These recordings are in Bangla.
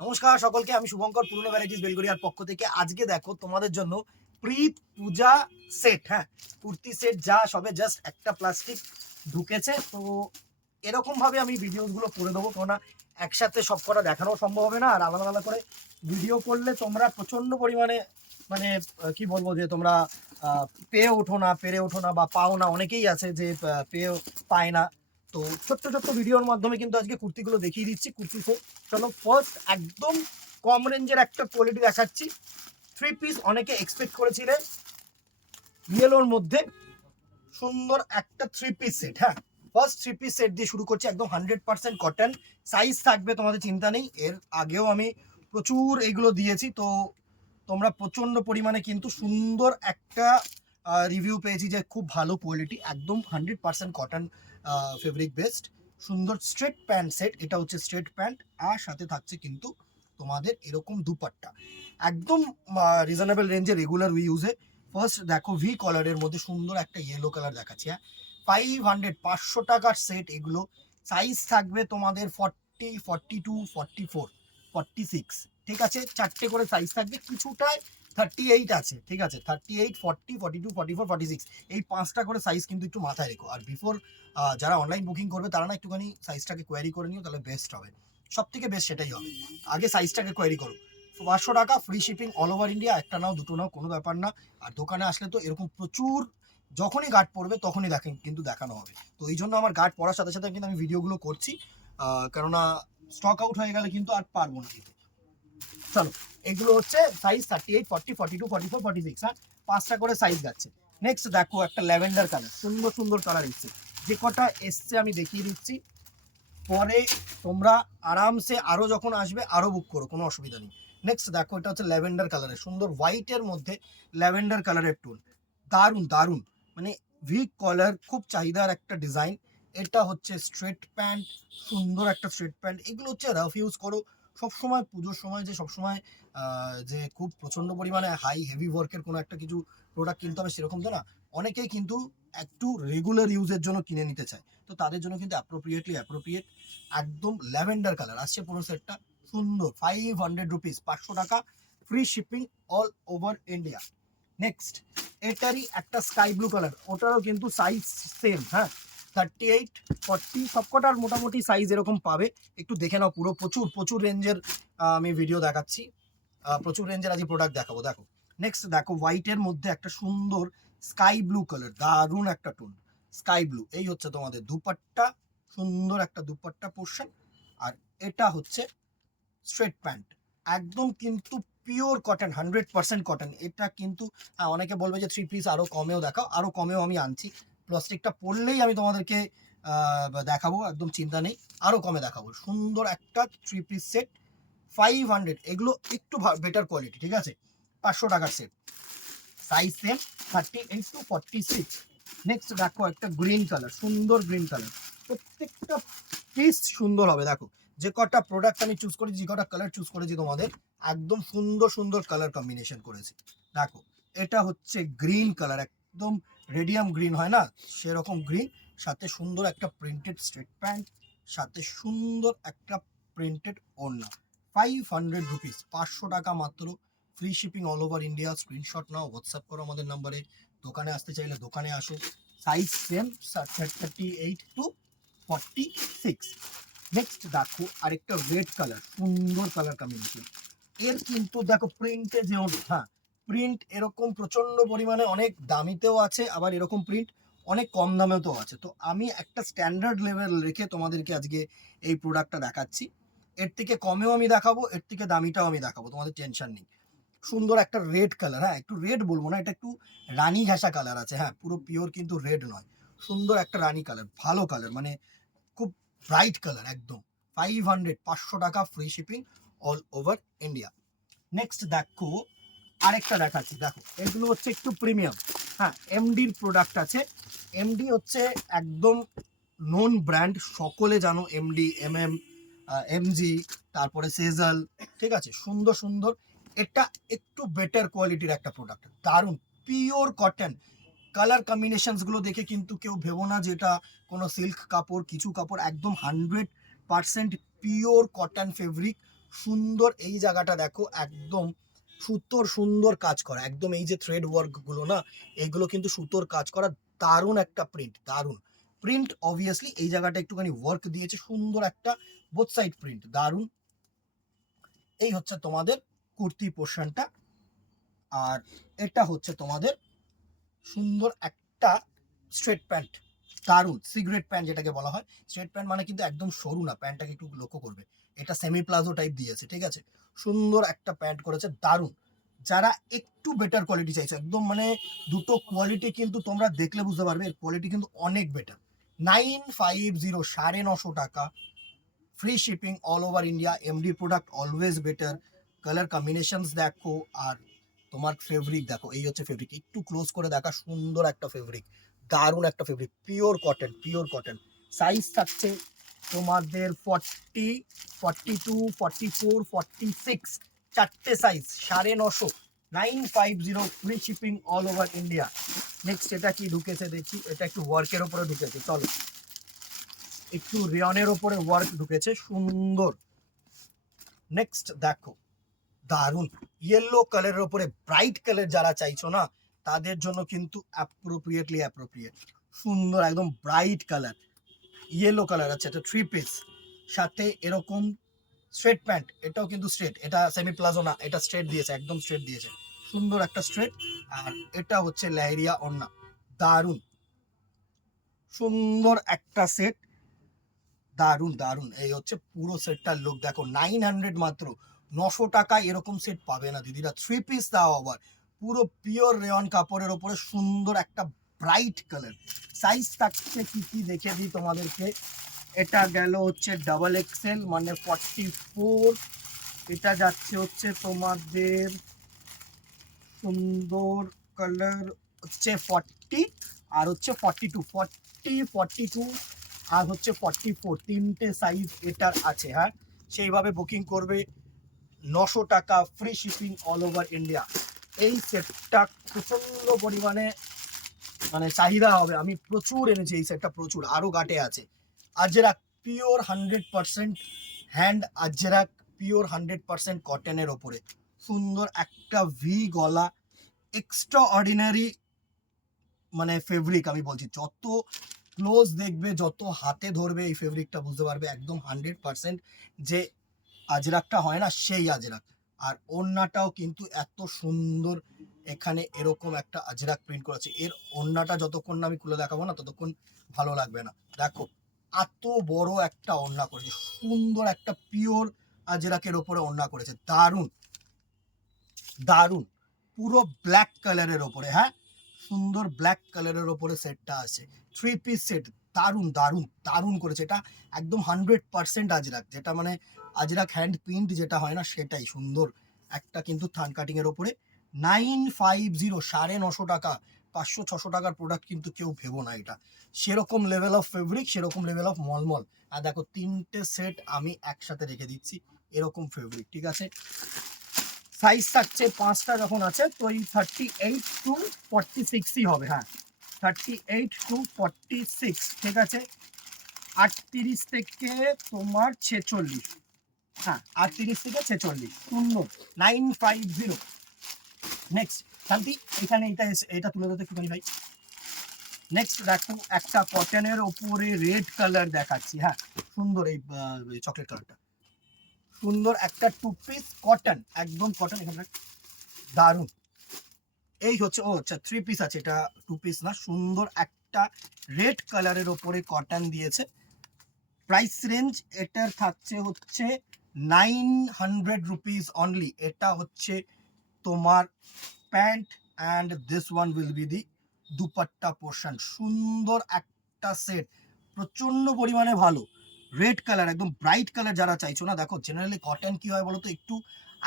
নমস্কার সকলকে, আমি শুভঙ্কর পুরনো ভ্যারাইটিস বেলগড়িয়ার পক্ষ থেকে। আজকে দেখো তোমাদের জন্য প্রি পূজা সেট, হ্যাঁ কুর্তি সেট যা সবে জাস্ট একটা প্লাস্টিক ঢুকেছে। তো এরকম ভাবে আমি ভিডিওগুলো করে দেবো, কেননা একসাথে সব কটা দেখানো সম্ভব হবে না। আর আলাদা আলাদা করে ভিডিও করলে তোমরা প্রচন্ড পরিমাণে মানে কি বলবো যে তোমরা পেরে ওঠো না বা পাও না। অনেকেই আছে যে পেয়ে পায় না। তো ছোট্ট ছোট্ট ভিডিওর মাধ্যমে কিন্তু আজকে কুর্তিগুলো দেখিয়ে দিচ্ছি। কুর্তি সেট, চলো ফার্স্ট একদম কম রেঞ্জের একটা কোয়ালিটি দেখাচ্ছি। থ্রি পিস অনেকে এক্সপেক্ট করেছিলে ইয়েলোর মধ্যে সুন্দর একটা থ্রি পিস সেট। হ্যাঁ, ফার্স্ট থ্রি পিস সেট দিয়ে শুরু করছি, একদম 100% কটন। সাইজ থাকবে, তোমাদের চিন্তা নেই। এর আগেও আমি প্রচুর এইগুলো দিয়েছি, তো তোমরা প্রচন্ড পরিমাণে কিন্তু সুন্দর একটা রিভিউ পেয়েছি যে খুব ভালো কোয়ালিটি, একদম 100% কটন ফেব্রিক বেসড। সুন্দর স্ট্রেট প্যান্ট সেট, এটা হচ্ছে স্ট্রেট প্যান্ট, আর সাথে থাকছে কিন্তু তোমাদের এরকম দুপাট্টা, একদম রিজনেবল রেঞ্জে, রেগুলার ইউজে। ফার্স্ট দেখো ভি কলারের মধ্যে সুন্দর একটা ইয়েলো কালার দেখাচ্ছি। হ্যাঁ, 500 টাকার সেট এগুলো। সাইজ থাকবে তোমাদের 40, 42, 44, 46, ঠিক আছে। চারটে করে সাইজ থাকবে, কিছুটায় 38 আছে, ঠিক আছে। 38, 40, 42, 44, 46, এই পাঁচটা করে সাইজ কিন্তু একটু মাথায় রেখো। আর বিফোর যারা অনলাইন বুকিং করবে তারা না একটুখানি সাইজটাকে কোয়ারি করে নিও, তাহলে বেস্ট হবে। সব থেকে বেস্ট সেটাই হবে, আগে সাইজটাকে কোয়ারি করো। 500 টাকা, free shipping all over India. একটা নাও দুটো নাও কোনো ব্যাপার না। আর দোকানে আসলে তো এরকম প্রচুর, যখনই গার্ড পড়বে তখনই দেখেন কিন্তু দেখানো হবে। তো এই জন্য আমার গার্ড পড়ার সাথে সাথে কিন্তু আমি ভিডিওগুলো করছি, কেননা স্টক আউট হয়ে গেলে কিন্তু আর পারবো না দিতে। চলো, এগুলো হচ্ছে সাইজ 38, 40, 42, 44, 46। হ্যাঁ, পাঁচটা করে সাইজ যাচ্ছে। নেক্সট দেখো একটা ল্যাভেন্ডার কালার, সুন্দর সুন্দর কালার এসছে। যে কটা এসছে আমি দেখিয়ে দিচ্ছি, পরে তোমরা আরামসে আরো যখন আসবে আরো বুক করো, কোনো অসুবিধা নেই। নেক্সট দেখো, এটা হচ্ছে ল্যাভেন্ডার কালারের, সুন্দর হোয়াইটের মধ্যে ল্যাভেন্ডার কালারের টোন, দারুন দারুন। মানে ভি কলার, খুব চাহিদার একটা ডিজাইন। এটা হচ্ছে স্ট্রেট প্যান্ট, সুন্দর একটা স্ট্রেট প্যান্ট। এগুলো হচ্ছে রাফ ইউজ করো সবসময়, পুজোর সময় যে সবসময় যে খুব প্রচন্ড পরিমাণে হাই হেভি ওয়ার্কের কোনো একটা কিছু প্রোডাক্ট কিনতে হবে সেরকম তো না। অনেকেই কিন্তু একটু রেগুলার ইউজের জন্য কিনে নিতে চায়, তো তাদের জন্য কিন্তু অ্যাপ্রোপ্রিয়েট একদম ল্যাভেন্ডার কালার আসছে পুরো সেটটা। সুন্দর 500 রুপিস, 500 টাকা, free shipping all over India. Next এটারই একটা স্কাই ব্লু কালার, ওটারও কিন্তু সাইজ সেম। হ্যাঁ, 38, 40 সবকটার মোটামুটি সাইজ এরকম পাবে। একটু দেখে নাও পুরো, প্রচুর প্রচুর রেঞ্জের আমি ভিডিও দেখাচ্ছি, প্রচুর রেঞ্জের আজকে প্রোডাক্ট দেখাবো। দেখো নেক্সট দেখো হোয়াইটের মধ্যে একটা সুন্দর স্কাই ব্লু কালার, দারুণ একটা টোন স্কাই ব্লু। এই হচ্ছে তোমাদের দুপাট্টা, সুন্দর একটা দুপাট্টা পোর্শন। আর এটা হচ্ছে স্ট্রেট প্যান্ট, একদম কিন্তু পিওর কটন, 100% কটন। এটা কিন্তু অনেকে বলবে যে থ্রি পিস আরো কমেও দেখাও, আরো কমেও আমি আনছি। প্লাস্টিকটা পরলেই আমি তোমাদেরকে দেখাবো, একদম চিন্তা নেই, আরো কমে দেখাবো। সুন্দর একটা থ্রি পিস সেট, 500, এগুলো একটু বেটার কোয়ালিটি, ঠিক আছে। 500 টাকার set, size same, 38 to 46। Next দেখো একটা গ্রিন কালার, সুন্দর গ্রিন কালার। প্রত্যেকটা পিস সুন্দর হবে। দেখো যে কটা প্রোডাক্ট আমি চুজ করেছি, যে কটা কালার চুজ করেছি, তোমাদের একদম সুন্দর সুন্দর কালার কম্বিনেশন করেছি। দেখো এটা হচ্ছে গ্রিন কালার, একদম রেডিয়াম গ্রিন হয় না সেরকম গ্রিন, সাথে সুন্দর একটা প্রিন্টেড স্ট্রেট প্যান্ট, সাথে সুন্দর একটা প্রিন্টেড ওড়না। 500 রুপিস, 500 টাকা মাত্র, free shipping all over India. Screenshot নাও, হোয়াটসঅ্যাপ করো আমাদের নাম্বারে। দোকানে আসতে চাইলে দোকানে আসো। Size same, 38 to 46। নেক্সট দেখো আরেকটা রেড কালার, সুন্দর কালার কম্বিনেশন। এর কিন্তু দেখো প্রিন্টে যে, হ্যাঁ প্রিন্ট এরকম প্রচন্ড পরিমাণে, অনেক দামিতেও আছে, আবার এরকম প্রিন্ট অনেক কম দামেও তো আছে। তো আমি একটা স্ট্যান্ডার্ড লেভেল রেখে তোমাদেরকে আজকে এই প্রোডাক্টটা দেখাচ্ছি। এর থেকে কমেও আমি দেখাবো, এর থেকে দামিটাও আমি দেখাবো, তোমাদের টেনশন নেই। সুন্দর একটা রেড কালার, হ্যাঁ একটু রেড বলবো না, এটা একটু রানী ঘাসা কালার আছে। হ্যাঁ, পুরো পিওর কিন্তু রেড নয়, সুন্দর একটা রানী কালার, ভালো কালার, মানে খুব ব্রাইট কালার একদম। 500 টাকা, free shipping all over India. Next দেখো আরেকটা দেখাচ্ছি। দেখো এগুলো হচ্ছে একটু প্রিমিয়াম, হ্যাঁ এমডির প্রোডাক্ট আছে। এমডি হচ্ছে একদম নোন ব্র্যান্ড, সকলে জানো এমডি, এমএম, এমজি, তারপরে সেজাল, ঠিক আছে। সুন্দর সুন্দর, এটা একটু বেটার কোয়ালিটির একটা প্রোডাক্ট, দারুণ পিওর কটন। কালার কম্বিনেশনস গুলো দেখে কিন্তু কেউ ভেবো না যে এটা কোনো সিল্ক কাপড়, কিছু কাপড়, একদম 100% পিওর কটন ফেব্রিক। সুন্দর এই জায়গাটা দেখো, একদম সুতোর সুন্দর কাজ করা, একদম এই যে থ্রেড ওয়ার্ক গুলো না, এগুলো কিন্তু সুতোর কাজ করা। দারুণ একটা প্রিন্ট, দারুণ প্রিন্ট। অবভিয়াসলি এই জায়গাটা একটুখানি ওয়ার্ক দিয়েছে, সুন্দর একটা বোথ সাইড প্রিন্ট, দারুণ। এই হচ্ছে তোমাদের কুর্তি পোর্শনটা। আর এটা হচ্ছে তোমাদের সুন্দর একটা স্ট্রেট প্যান্ট, দারুণ সিগারেট প্যান্ট যেটাকে বলা হয়। স্ট্রেট প্যান্ট মানে কিন্তু একদম সরু না, প্যান্টটাকে একটু লক্ষ্য করবে, এটা সেমি প্লাজো টাইপ দিয়েছে, ঠিক আছে। সুন্দর একটা প্যান্ট করেছে, দারুণ। যারা একটু বেটার কোয়ালিটি চাইছো, একদম মানে দুটো কোয়ালিটি কিন্তু তোমরা দেখলে বুঝতে পারবে, এর কোয়ালিটি কিন্তু অনেক বেটার। 950, 950 টাকা, free shipping all over India, MD product, always better. Colour combinations দেখো, আর তোমার ফেব্রিক দেখো, এই হচ্ছে ফেব্রিক, একটু ক্লোজ করে দেখা, সুন্দর একটা ফেব্রিক, দারুণ একটা fabric, pure cotton, pure cotton. Size থাকছে তোমাদের 40, 42, 44, 46, চারটে size, 950, 950, free shipping all over India. Next এটা কি ঢুকেছে দেখি, এটা একটু ওয়ার্কের ওপরে ঢুকেছে, চলো একটু রেয়নের ওপরে ওয়ার্ক ঢুকেছে, সুন্দর। নেক্সট দেখো, দারুন ইয়েলো কালারের ওপরে ব্রাইট কালার যারা চাইছো না, তাদের জন্য কিন্তু অ্যাপ্রোপ্রিয়েট, সুন্দর একদম ব্রাইট কালার, ইয়েলো কালার আছে। এটা 3 পিস, সাথে এরকম স্ট্রেট প্যান্ট, এটাও কিন্তু স্ট্রেট, এটা সেমি প্লাজো না, এটা স্ট্রেট দিয়েছে, একদম স্ট্রেট দিয়েছে, সুন্দর একটা স্ট্রেট। আর এটা হচ্ছে লেহেরিয়া ওড়না, দারুন সুন্দর একটা সেট, দারুন দারুন। এই হচ্ছে পুরো সেটটার লুক দেখো, 900 মাত্র, 900 টাকায় এরকম সেট পাবে না দিদিরা। 3 পিস দাও আবার, পুরো পিওর রেয়ন কাপড়ের ওপরে সুন্দর একটা ব্রাইট কালার। সাইজ থাকছে কি কি দেখে দিই তোমাদেরকে। এটা গেল হচ্ছে ডাবল এক্সেল মানে 44, এটা যাচ্ছে হচ্ছে তোমাদের সুন্দর কালার হচ্ছে 40, আর হচ্ছে 42, 40, 42 আর হচ্ছে 44, তিনটে সাইজ এটার আছে। হ্যাঁ, সেইভাবে বুকিং করবে। 900 টাকা, free shipping all over India. এই সেটটা প্রচন্ড পরিমাণে মানে চাহিদা হবে, আমি প্রচুর এনেছি এই সেটটা, প্রচুর, আরো গাটে আছে। Ajrak pure 100% hand Ajrak, pure 100% কটনের ওপরে সুন্দর একটা ভি গলা, এক্সট্রা অর্ডিনারি মানে ফেব্রিক। আমি বলছি যত ক্লোজ দেখবে, যত হাতে ধরবে এই ফেব্রিকটা বুঝতে পারবে একদম 100% যে আজরাকটা হয় না সেই আজরাক। আর ওড়নাটাও কিন্তু এত সুন্দর, এখানে এরকম একটা আজরাক প্রিন্ট করেছে। এর ওড়নাটা যতক্ষণ না আমি খুলে দেখাবো না ততক্ষণ ভালো লাগবে না। দেখো এত বড় একটা ওড়না করেছে, সুন্দর একটা পিওর আজরাকের ওপরে ওড়না করেছে, দারুণ দারুণ। পুরো ব্ল্যাক কালারের ওপরে, হ্যাঁ সুন্দর ব্ল্যাক কালারের ওপরে সেটটা আছে, 3 পিস সেট, দারুণ দারুণ দারুণ করেছে। এটা একদম 100% আজরাক, যেটা মানে আজরাক হ্যান্ড প্রিন্ট যেটা হয় না সেটাই, সুন্দর একটা কিন্তু থান কাটিং এর ওপরে। 950, 950 টাকা, 500-600 টাকার প্রোডাক্ট কিন্তু কেউ ভেবো না এটা। সেরকম লেভেল অফ ফেব্রিক, সেরকম লেভেল অফ মলমল। আর দেখো তিনটে সেট আমি একসাথে রেখে দিচ্ছি, এরকম ফেব্রিক, ঠিক আছে। সাইজ থাকছে 5টা যখন আছে তো এই 38 to 46ই হবে। হ্যাঁ, 38 to 46, ঠিক আছে। 38 থেকে তোমার 46, হ্যাঁ 38 থেকে 46, সুন্দর 950। নেক্সট শান্তি, এখানে এটা তুলে দিতে একটুখানি ভাই। নেক্সট দেখো একটা কটনের ওপরে রেড কালার দেখাচ্ছি। হ্যাঁ, সুন্দর এই চকলেট কালারটা, সুন্দর একটা 2 পিস কটন, একদম কটন, এখানে দারুণ। এই হচ্ছে, ও আচ্ছা 3 পিস আছে, এটা 2 পিস না। সুন্দর একটা রেড কালারের ওপরে কটন দিয়েছে। প্রাইস রেঞ্জ এটার থাকছে হচ্ছে 900 রুপিস অনলি। এটা হচ্ছে তোমার pant, and this one will be the dupatta portion. সুন্দর একটা সেট, প্রচন্ড পরিমাণে ভালো। রেড কালার, একদম ব্রাইট কালার যারা চাইছো না, দেখো জেনারেলি কটন কি হয় বলো তো, একটু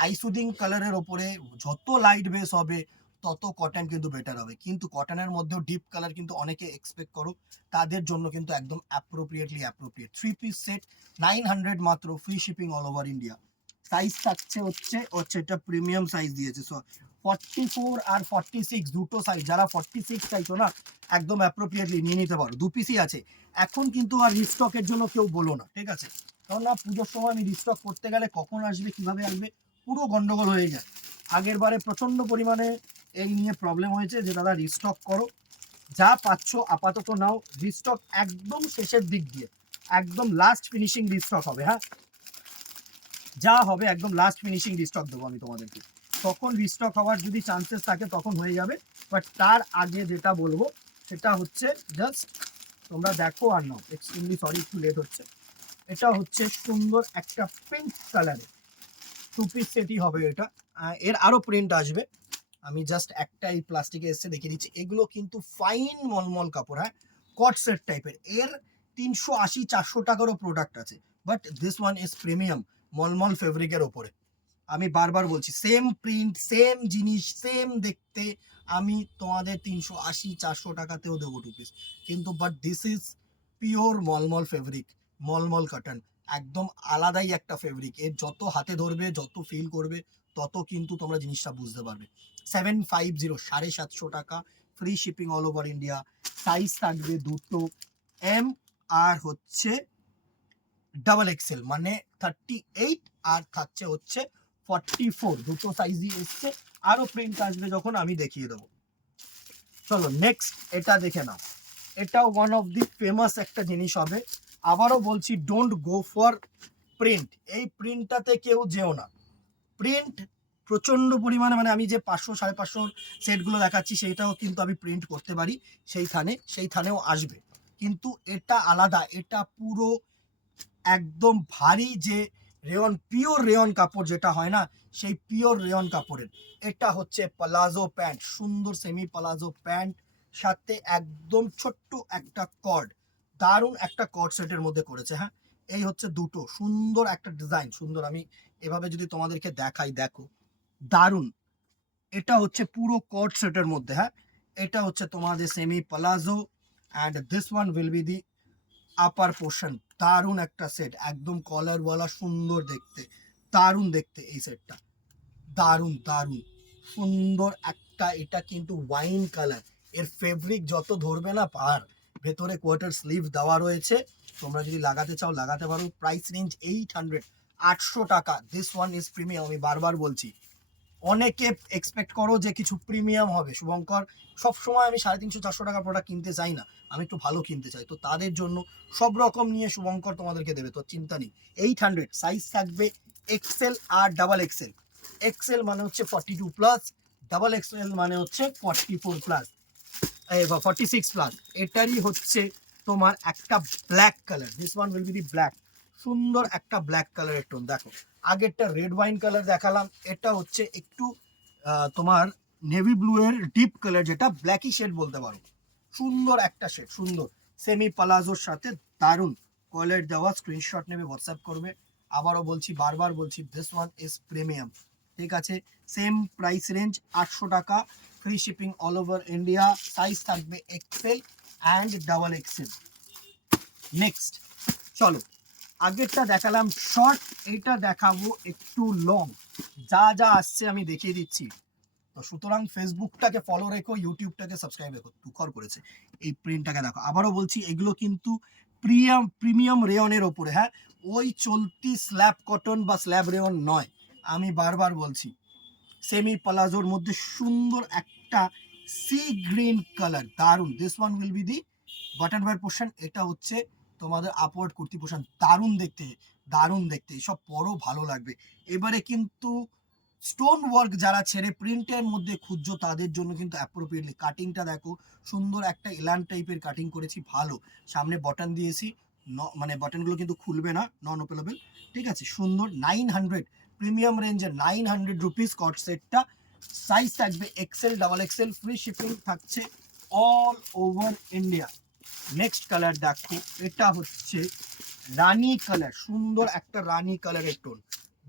আইসুদিং কালারের ওপরে যত লাইট বেস হবে তত কটন কিন্তু বেটার হবে, কিন্তু কটনের মধ্যেও ডিপ কালার কিন্তু অনেকে এক্সপেক্ট করো, তাদের জন্য কিন্তু একদম অ্যাপ্রোপ্রিয়েট। 3 পিস সেট 900 মাত্র, free shipping all over India. Size থাকছে হচ্ছে এটা প্রিমিয়াম সাইজ দিয়েছে, 44 আর 46, দুটো সাইজ। যারা 46 চাইছো না একদম অ্যাপ্রোপ্রিয়েটলি নিয়ে নিতে পারো, 2 পিসই আছে এখন কিন্তু, আর রিস্টকের জন্য কেউ বলো না, ঠিক আছে। কারণ না পুজোর সময় আমি রিস্টক করতে গেলে কখন আসবে কিভাবে আসবে পুরো গন্ডগোল হয়ে যায়। আগের বারে প্রচন্ড পরিমাণে এই নিয়ে প্রবলেম হয়েছে যে দাদা রিস্টক করো, যা পাচ্ছ আপাতত নাও, রিস্টক একদম শেষের দিক দিয়ে, একদম লাস্ট ফিনিশিং রিস্টক হবে। হ্যাঁ, যা হবে একদম লাস্ট ফিনিশিং রিস্টক দেবো আমি তোমাদেরকে, তখন রিস্টক হওয়ার যদি চান্সেস থাকে তখন হয়ে যাবে। বাট তার আগে যেটা বলবো সেটা হচ্ছে জাস্ট তোমরা দেখো আর নাও। এক্সট্রিমলি সরি, একটু লেট হচ্ছে। এটা হচ্ছে সুন্দর একটা পিঙ্ক কালারে 2 পিস সেটই হবে এটা। এর আরো প্রিন্ট আসবে, আমি জাস্ট একটা এই প্লাস্টিকে এসে দেখিয়ে দিচ্ছি। এগুলো কিন্তু ফাইন মলমল কাপড়, হ্যাঁ, কট সেট টাইপের। এর 380-400 টাকারও প্রোডাক্ট আছে, but this one is premium mulmul ফেব্রিকের ওপরে। আমি বারবার বলছি সেম প্রিন্ট সেম জিনিস সেম দেখতে আমি তোমাদের 380-400 টাকাতেও দেবো 2 পিস, কিন্তু but this is pure mulmul fabric, mulmul cotton, একদম আলাদাই একটা ফেব্রিক। এর যত হাতে ধরবে যত ফিল করবে তত কিন্তু তোমরা জিনিসটা বুঝতে পারবে। 750, 750 টাকা, free shipping all over India. Size থাকবে দুটো, এম আর হচ্ছে ডাবল এক্সেল, মানে 38 আর থাকছে হচ্ছে 44, দুটো সাইজই এসছে। আরো প্রিন্ট আসবে যখন আমি দেখিয়ে দেবো। চলো নেক্সট এটা দেখে নাও, এটাও ওয়ান অফ দি ফেমাস একটা জিনিস হবে। আবারও বলছি ডোন্ট গো ফর প্রিন্ট, এই প্রিন্টটাতে কেউ যেও না। প্রিন্ট প্রচন্ড পরিমাণে, মানে আমি যে 500-550 সেটগুলো দেখাচ্ছি সেইটাও কিন্তু আমি প্রিন্ট করতে পারি, সেইখানেও আসবে, কিন্তু এটা আলাদা। এটা পুরো একদম ভারী যে রেয়ন, পিওর রেয়ন কাপড় যেটা হয় না, সেই পিওর রেয়ন কাপড়ের। এটা হচ্ছে প্লাজো প্যান্ট, সুন্দর সেমি প্লাজো প্যান্ট, সাথে একদম ছোট্ট একটা কর্ড, দারুণ একটা কর্ড সেটের মধ্যে করেছে। হ্যাঁ, এই হচ্ছে দুটো সুন্দর একটা ডিজাইন, সুন্দর। আমি এভাবে যদি তোমাদেরকে দেখাই, দেখো দারুণ। এটা হচ্ছে পুরো কর্ড সেটের মধ্যে। হ্যাঁ, এটা হচ্ছে তোমাদের semi palazzo, and this one will be the upper portion. দারুণ একটা সেট, একদম কলার ওয়ালা, সুন্দর দেখতে, দারুণ দেখতে এই সেটটা, দারুণ দারুণ সুন্দর একটা। এটা কিন্তু ওয়াইন কালার, এর ফেব্রিক যত ধরবে না পার। ভেতরে কোয়ার্টার স্লিভ দেওয়া রয়েছে, তোমরা যদি লাগাতে চাও লাগাতে পারো। প্রাইস রেঞ্জ 800, 800 টাকা। দিস ওয়ান ইজ প্রিমিয়াম, আমি বারবার বলছি। অনেকে এক্সপেক্ট করো যে কিছু প্রিমিয়াম হবে শুভঙ্কর, সবসময় আমি 350-400 টাকা প্রোডাক্ট কিনতে চাই না, আমি একটু ভালো কিনতে চাই, তো তাদের জন্য সব রকম নিয়ে শুভঙ্কর তোমাদেরকে দেবে, তো চিন্তা নেই। 800, সাইজ থাকবে এক্সেল আর ডাবল এক্সেল। এক্সেল মানে হচ্ছে 42+, ডাবল এক্সেল মানে হচ্ছে 44+, 46+। এটারই হচ্ছে তোমার একটা black colour, this one will be the black, সুন্দর একটা ব্ল্যাক কালারের টোন। দেখো আগেরটা রেড ওয়াইন কালার দেখালাম, এটা হচ্ছে একটু তোমার নেভি ব্লু এর ডিপ কালার, যেটা ব্ল্যাকি শেড বলতে পারো। সুন্দর একটা শেড, সুন্দর সেমি প্লাজোর সাথে, দারুণ কলার দেওয়া। স্ক্রিনশট নেবে, হোয়াটসঅ্যাপ করবে। আবারও বলছি, বারবার বলছি, দিস ওয়ান ইজ প্রিমিয়াম। ঠিক আছে, সেম প্রাইস রেঞ্জ 800 টাকা, free shipping all over India. Size থাকবে XL and double XL. Next চলো, আগেরটা দেখালাম শর্ট, এটা দেখাবো একটু লং। যা যা আসছে আমি দেখিয়ে দিচ্ছি, তো সুতরাং ফেসবুকটাকে ফলো রেখো, ইউটিউবটাকে সাবস্ক্রাইব রেখো। তুখর করেছে এই প্রিন্টটাকে দেখো। আবারও বলছি এগুলো কিন্তু প্রিমিয়াম রেয়নের ওপরে। হ্যাঁ, ওই চলতি স্ল্যাব কটন বা স্ল্যাব রেয়ন নয়, আমি বারবার বলছি। সেমি প্লাজোর মধ্যে সুন্দর একটা সি গ্রিন কালার, দারুন। This one will be the bottom wear portion, এটা হচ্ছে তোমাদের আপওয়ার্ড কুর্তি পোর্শন। দারুণ দেখতে, দারুণ দেখতে, এসব পরও ভালো লাগবে। এবারে কিন্তু স্টোন ওয়ার্ক যারা ছেড়ে প্রিন্টের মধ্যে খুঁজছো তাদের জন্য কিন্তু অ্যাপ্রোপ্রিয়েটলি কাটিংটা দেখো, সুন্দর একটা এলান টাইপের কাটিং করেছি, ভালো। সামনে বটন দিয়েছি, মানে বটনগুলো কিন্তু খুলবে না, নন ওপেনেবল। ঠিক আছে, সুন্দর। 900, প্রিমিয়াম রেঞ্জের 900 রুপিস কট সেটটা। সাইজ থাকবে XL, double XL, free shipping থাকছে all over India. Next colour দেখো, এটা হচ্ছে রানী কালার, সুন্দর একটা রানী কালারের টোন,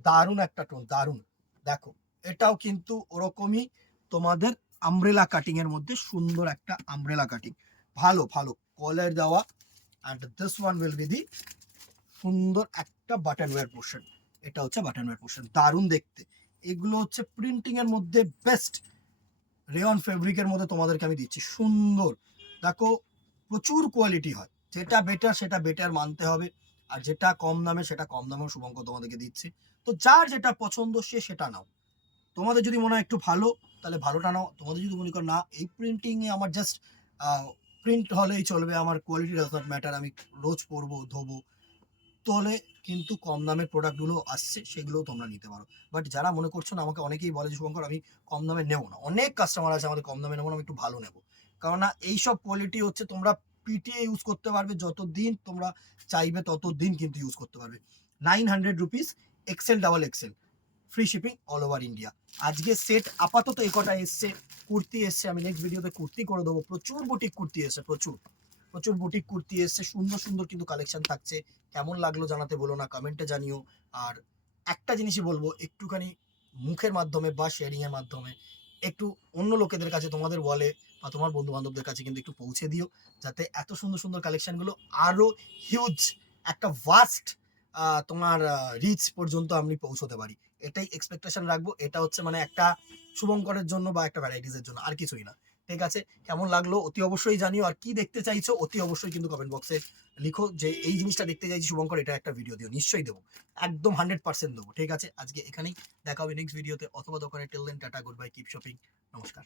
দারুণ একটা টোন, দারুণ। দেখো এটাও কিন্তু ওরকমই তোমাদের আমব্রেলা কাটিং এর মধ্যে, সুন্দর একটা আমব্রেলা কাটিং, ভালো ভালো কলার দেওয়া। And this one will be the সুন্দর একটা বাটন ওয়্যার পোর্শন, এটা হচ্ছে বাটন ওয়্যার পোর্শন, দারুণ দেখতে। এগুলো হচ্ছে প্রিন্টিং এর মধ্যে বেস্ট রেয়ন ফেব্রিকের মধ্যে তোমাদেরকে আমি দিচ্ছি, সুন্দর। দেখো প্রচুর কোয়ালিটি হয়, যেটা বেটার সেটা বেটার মানতে হবে। আর যেটা কম দামে সেটা কম দামেও শুভঙ্কর তোমাদেরকে দিচ্ছে। তো যার যেটা পছন্দ সে সেটা নাও। তোমাদের যদি মনে হয় একটু ভালো, তাহলে ভালোটা নাও। তোমাদের যদি মনে করো না এই প্রিন্টিংয়ে আমার জাস্ট প্রিন্ট হলেই চলবে, আমার কোয়ালিটি ডাজ নট ম্যাটার, আমি রোজ পরবো ধোবো, তাহলে কিন্তু কম দামের প্রোডাক্টগুলো আসছে, সেগুলোও তোমরা নিতে পারো। বাট যারা মনে করছো না, আমাকে অনেকেই বলে যে শুভঙ্কর আমি কম দামে নেবো না, অনেক কাস্টমার আছে আমাদের কম দামে নেবো না, আমি একটু ভালো নেবো। কারণ না এইসব কোয়ালিটি হচ্ছে তোমরা পিটিএ ইউজ করতে পারবে, যতদিন তোমরা চাইবে ততদিন কিন্তু ইউজ করতে পারবে। 900 rupees, Excel double XL, free shipping all over India. আজকে সেট আপাতত এই কটা এসছে। কুর্তি এসছে, আমি নেক্সট ভিডিওতে কুর্তি করে দেবো। প্রচুর বুটিক কুর্তি এসছে, প্রচুর প্রচুর বুটিক কুর্তি এসছে, সুন্দর সুন্দর কিন্তু কালেকশন থাকছে। কেমন লাগলো জানাতে বলো না, কমেন্টে জানিও। আর একটা জিনিসই বলবো, একটুখানি মুখের মাধ্যমে বা শেয়ারিং এর মাধ্যমে একটু অন্য লোকেদের কাছে, তোমাদের বলে বা তোমার বন্ধু বান্ধবদের কাছে কিন্তু একটু পৌঁছে দিও, যাতে এত সুন্দর সুন্দর কালেকশনগুলো আরো হিউজ একটা ভাস্ট তোমার রিচ পর্যন্ত আমি পৌঁছতে পারি। এটাই এক্সপেকটেশন রাখবো। এটা হচ্ছে মানে একটা শুভঙ্করের জন্য বা একটা ভ্যারাইটিসের জন্য, আর কিছুই না। ঠিক আছে, কেমন লাগলো অতি অবশ্যই জানিও। আর কি দেখতে চাইছো অতি অবশ্যই কিন্তু কমেন্ট বক্সে লিখো, যে এই জিনিসটা দেখতে চাইছি শুভঙ্কর, এটা একটা ভিডিও দিও। নিশ্চয়ই দেবো, একদম 100% দেবো। ঠিক আছে, আজকে এখানেই দেখা হবে নেক্সট ভিডিওতে অথবা দোকানে। Till then ta-ta, good bye, keep shopping, নমস্কার।